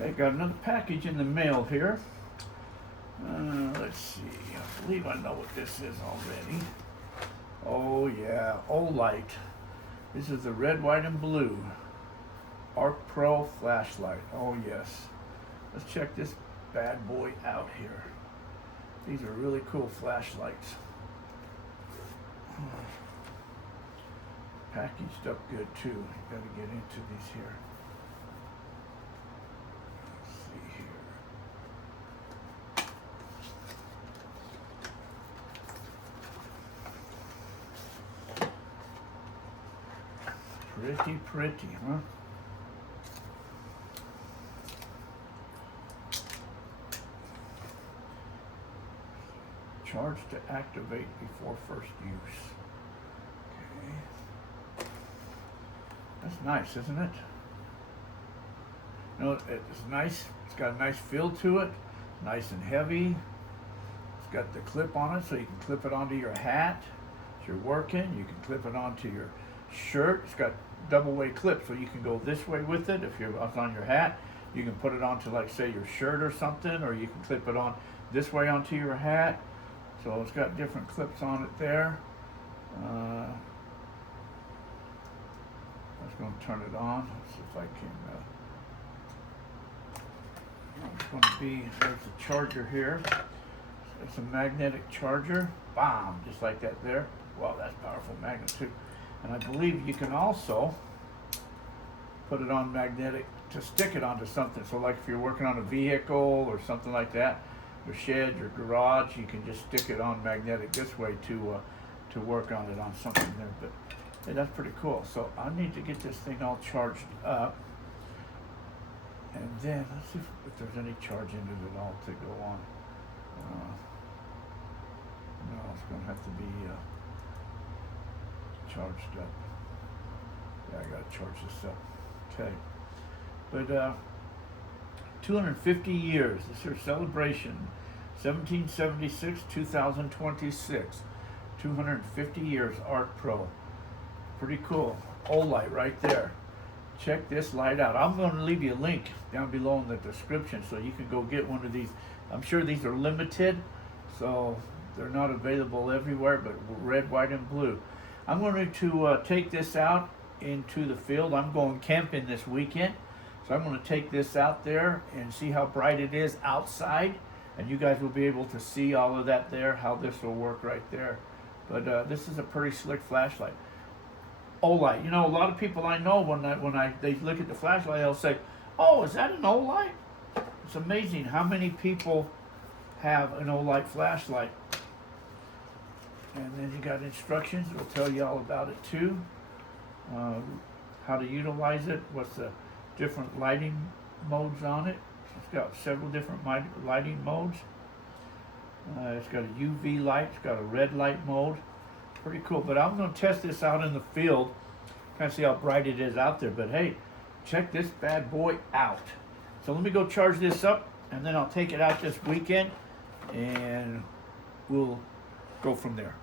Okay, got another package in the mail here. Let's see. I believe I know what this is already. Oh yeah, Olight. This is the red, white, and blue ArkPro flashlight. Oh yes. Let's check this bad boy out here. These are really cool flashlights. Packaged up good too. You gotta get into these here. Let's see here. Pretty, huh? Charge to activate before first use. Okay. That's nice, isn't it? You know, it's nice. It's got a nice feel to it. Nice and heavy. It's got the clip on it, so you can clip it onto your hat. If you're working, you can clip it onto your shirt. It's got double way clips, so you can go this way with it. If you're on your hat, you can put it onto, like, say, your shirt or something, or you can clip it on this way onto your hat. So it's got different clips on it there. I was going to turn it on. Let's see if I can. It's going to be, there's a charger here. It's a magnetic charger. Bam! Just like that there. Wow, that's powerful magnet too. And I believe you can also put it on magnetic to stick it onto something. So like if you're working on a vehicle or something like that, your shed, your garage, you can just stick it on magnetic this way to work on it on something there. But hey, that's pretty cool. So I need to get this thing all charged up. And then let's see if there's any charge in it at all to go on. No, it's going to have to be charged up. Yeah, I got to charge this up. Okay. But 250 years. This here celebration. 1776, 2026. 250 years ArkPro. Pretty cool. Olight right there. Check this light out. I'm going to leave you a link down below in the description so you can go get one of these. I'm sure these are limited, so they're not available everywhere, but red, white, and blue. I'm going to take this out into the field. I'm going camping this weekend, so I'm going to take this out there and see how bright it is outside, and you guys will be able to see all of that there, how this will work right there. But this is a pretty slick flashlight. Olight. You know, a lot of people I know when they look at the flashlight, they'll say, "Oh, is that an Olight?" It's amazing how many people have an Olight flashlight. And then you got instructions. It'll tell you all about it too. How to utilize it. What's the different lighting modes on it? It's got several different lighting modes. It's got a UV light. It's got a red light mode. Pretty cool. But I'm going to test this out in the field. Kind of see how bright it is out there. But hey, check this bad boy out. So let me go charge this up, and then I'll take it out this weekend, and we'll go from there.